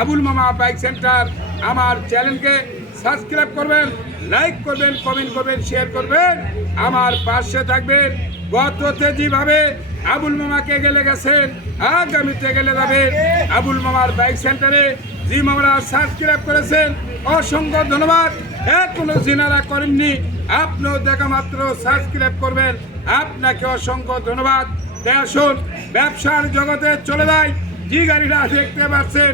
আবুল মামা bike centre আমার চ্যানেলকে সাবস্ক্রাইব করবেন, লাইক করবেন, কমেন্ট করবেন শেয়ার করবেন। আমার পাশে থাকবেন গততে যেভাবে আবুল মামাকে গেলে গেছেন, আগামীতে গেলে যাবেন আবুল মামার বাইক সেন্টারে। জি মামারা সাবস্ক্রাইব করেছেন, অসংখ্য ধন্যবাদ। এখনও যিনারা করেননি, আপনিও দেখা মাত্র সাবস্ক্রাইব করবেন। আপনাকে অসংখ্য ধন্যবাদ। তাই আসুন, ব্যবসার জগতে চলে যায় যে গাড়িটা দেখতে পাচ্ছেন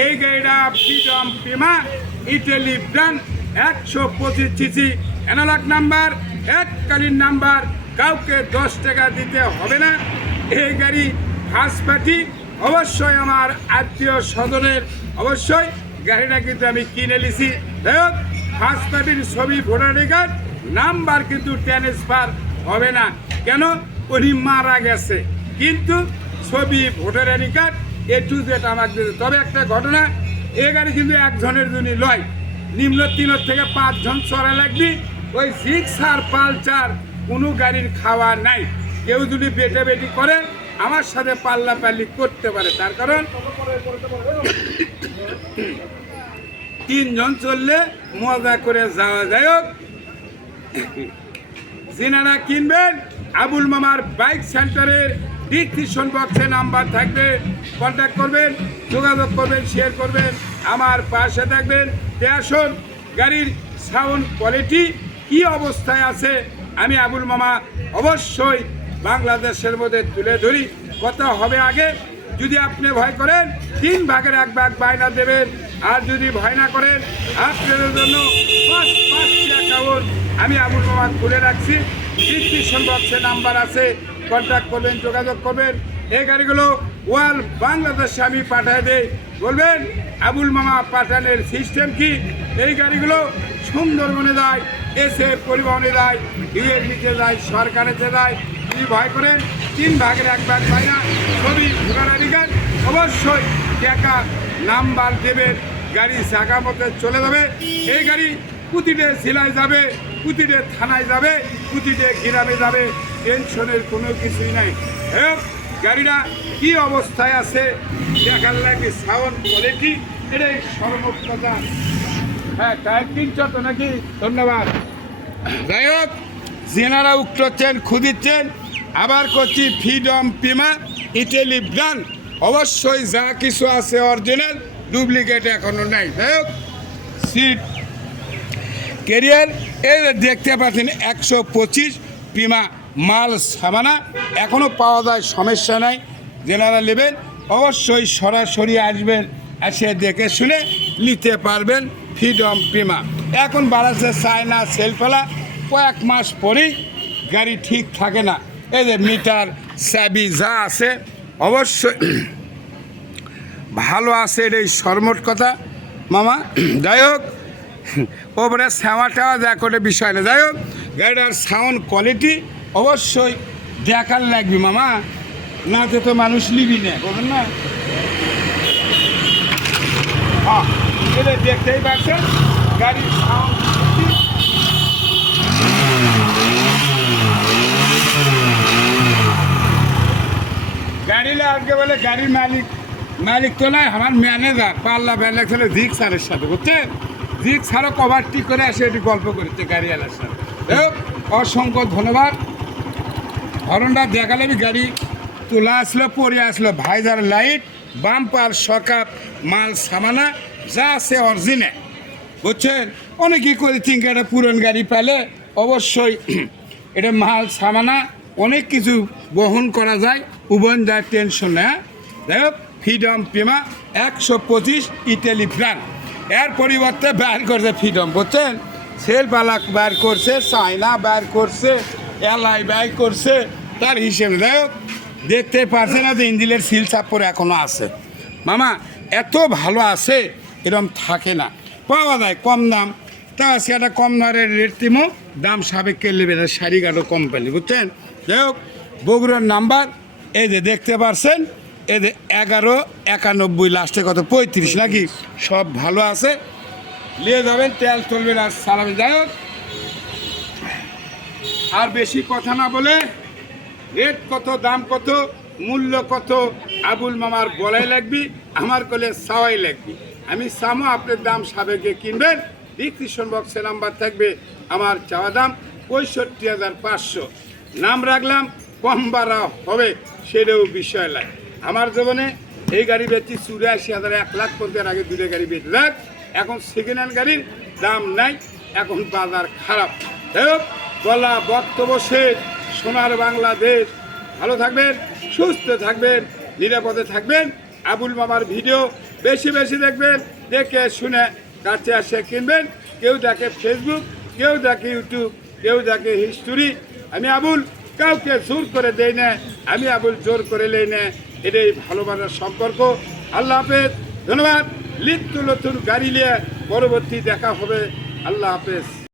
এই গাড়িটা ফ্রিডম পিমা ইটালি ব্র্যান্ড একশো পঁচিশ সিসি অ্যানালগ নাম্বার এককালীন নাম্বার কাউকে দশ টাকা দিতে হবে না। এই গাড়ি ফার্স্ট পার্টি অবশ্যই আমার আত্মীয় স্বজনের, অবশ্যই গাড়িটা কিন্তু আমি কিনে নিছি। যাই হোক ফার্স্ট পার্টির ছবি ভোটার কার্ড নাম্বার কিন্তু ট্রান্সফার হবে না। কেন? উনি মারা গেছে। কিন্তু ছবি voter card A to Z আমাকে দিতে তবে একটা ঘটনা, এ গাড়ি কিন্তু একজনের জন্য লয়। নিম্ন তিনের থেকে পাঁচজন চড়া লাগবে। ওই সিক্স আর পালচার কোনো গাড়ির খাওয়া নাই। কেউ যদি বেটে বেটি করে, আমার সাথে পাল্লা পাল্লি করতে পারে। তার কারণ, তিনজন চললে মজা করে যাওয়া যায় হোক। যিনারা কিনবেন আবুল মামার বাইক সেন্টারের ডিসক্রিপশন বক্সে নাম্বার থাকবে কন্ট্যাক্ট করবেন, যোগাযোগ করবেন শেয়ার করবেন, আমার পাশে থাকবেন। তে আসুন, গাড়ির সাউন্ড কোয়ালিটি কি অবস্থায় আছে, আমি আবুল মামা অবশ্যই বাংলাদেশের মধ্যে তুলে ধরি। কথা হবে আগে, যদি আপনি ভয় করেন, তিন ভাগের এক ভাগ বায়না দেবেন। আর যদি ভয় না করেন, আপনাদের জন্য পাঁচ আমি আবুল মামা খুলে রাখছি। ডিসক্রিপশন বক্সে নাম্বার আছে কন্ট্যাক্ট করবেন, যোগাযোগ করবেন। এই গাড়িগুলো ওয়াল বাংলাদেশে আমি পাঠিয়ে দেই। বলবেন, আবুল মামা পাঠানোর সিস্টেম কি? এই গাড়িগুলো সুন্দরবনে যায় এসে পরিবহনে যায় বিএনপিতে যায়, সরকারেতে যায়। যদি ভয় করেন, তিন ভাগের এক ভাগ পায় না। ছবি ভোটার অবশ্যই টাকা নাম্বার দেবেন গাড়ি জায়গা মতো চলে যাবে। এই গাড়ি প্রতিটে জেলায় যাবে, প্রতিটে থানায় যাবে, প্রতিটে গ্রামে যাবে। টেনশনের কোনো কিছুই নাই। হ্যাঁ গাড়িটা কি অবস্থায় আছে, দেখার লাগে সাউন্ড কোয়ালিটি এটাই সর্বোচ্চ হ্যাঁ টায়ার কিনছ তো নাকি? ধন্যবাদ। যাই হোক জেনারা উঠছেন খুদিচ্ছেন আবার করছি ফ্রিডম পিমা, ইটালি ব্র্যান্ড। অবশ্যই যা কিছু আছে অরিজিনাল, ডুপ্লিকেট এখনও নাই। যাই হোক, সিট কেরিয়ার এই দেখতে পাচ্ছেন, একশো পঁচিশ পিমা। মাল সামানা এখনও পাওয়া যায়, সমস্যা নাই। যেনারা নেবেন, অবশ্যই সরাসরি আসবেন, এসে দেখে শুনে নিতে পারবেন ফ্রিডম পিমা এখন বাড়াচ্ছে চায়না সেলফেলা, কয়েক মাস পরেই গাড়ি ঠিক থাকে না। এই যে মিটার, চাবি যা আছে, অবশ্যই ভালো আছে এটাই সর্বমোট কথা। মামা, যাই হোক, ওপরে শ্যামা টাওয়া দেখ করে বিষয় না। যাই হোক, গাড়িটার সাউন্ড কোয়ালিটি অবশ্যই দেখার লাগবে, মামা। নাতে তো মানুষ নিবি না বলুন না? হ্যাঁ দেখতেই পাচ্ছেন সাউন্ড গাড়ি আজকে বলে গাড়ির মালিক মালিক তো নয় আমার ম্যানেজার পাল্লা ব্যালেক ছিল ঝিক স্যারের সাথে, বুঝছেন? ঝিক স্যারও কভারটি করে আসে, এটি গল্প করেছে গাড়িওয়ালার সাথে। অসংখ্য ধন্যবাদ। হরনটা দেখালে গাড়ি তোলা আসলো, পরে আসলো। ভাইজার লাইট বাম্পার সকাপ, মাল, সামানা, যা আছে অরিজিনাল বুঝছেন? অনেকেই করে চিন্তা একটা পুরন গাড়ি পেলে অবশ্যই এটা মাল, সামানা, অনেক কিছু বহন করা যায়। উবন যায় টেনশন না যাই হোক ফ্রিডম পিমা একশো পঁচিশ ইটালি ব্র্যান্ড এর পরিবর্তে বের করছে ফ্রিডম বুঝছেন? সেল পালাক বের করছে, চায়না বের করছে, এলআই বের করছে তার হিসেবে হোক দেখতে পারছে না যে ইঞ্জিনের সিল চাপড় এখনও আছে। মামা, এত ভালো আছে এরকম থাকে না। পাওয়া যায় কম দাম। তা একটা কম দামের রেট দিমো দাম সাবেককে নেবেন শাড়ি কাটো কোম্পানি বুঝছেন? যাই হোক, বগুড়ার নাম্বার, এই যে দেখতে পারছেন, এই যে এগারো একানব্বই, লাস্টে কত, পঁয়ত্রিশ নাকি? সব ভালো আছে। নিয়ে যাবেন, তেল চলবেন আর সালামে। যাই হোক, আর বেশি কথা না বলে রেট কত, দাম কত, মূল্য কত, আবুল মামার বলাই লাগবি, আমার কলে সাওয়াই লাগবি। আমি সামো আপনার দাম সাবেকে কিনবেন। ডিসক্রিপশন বক্সে নাম্বার থাকবে আমার চাওয়া দাম পঁয়ষট্টি হাজার পাঁচশো। নাম রাখলাম, কম বাড়া হবে, সেটাও বিষয় লাগে আমার জীবনে এই গাড়ি বেচছি চুরাশি হাজার, এক লাখ পর্যন্ত আগে দুটো গাড়ি বেচে লাখ এখন সেকেন্ড হ্যান্ড গাড়ির দাম নাই, এখন বাজার খারাপ। গলা বক্তব্য শেষ। সোনার বাংলাদেশ। ভালো থাকবেন, সুস্থ থাকবেন, নিরাপদে থাকবেন। আবুল মামার ভিডিও বেশি বেশি দেখবেন, দেখে শুনে কাছে আসে কিনবেন। কেউ দেখে ফেসবুক কেউ দেখে ইউটিউব কেউ দেখে হিস্টোরি আমি আবুল, কাউকে জোর করে দেই না, আমি আবুল জোর করে লেই না। এটাই ভালোবাসার সম্পর্ক। আল্লাহ হাফেজ। ধন্যবাদ। লিপ্ত নতুন গাড়ি নিয়ে পরবর্তী দেখা হবে। আল্লাহ হাফেজ।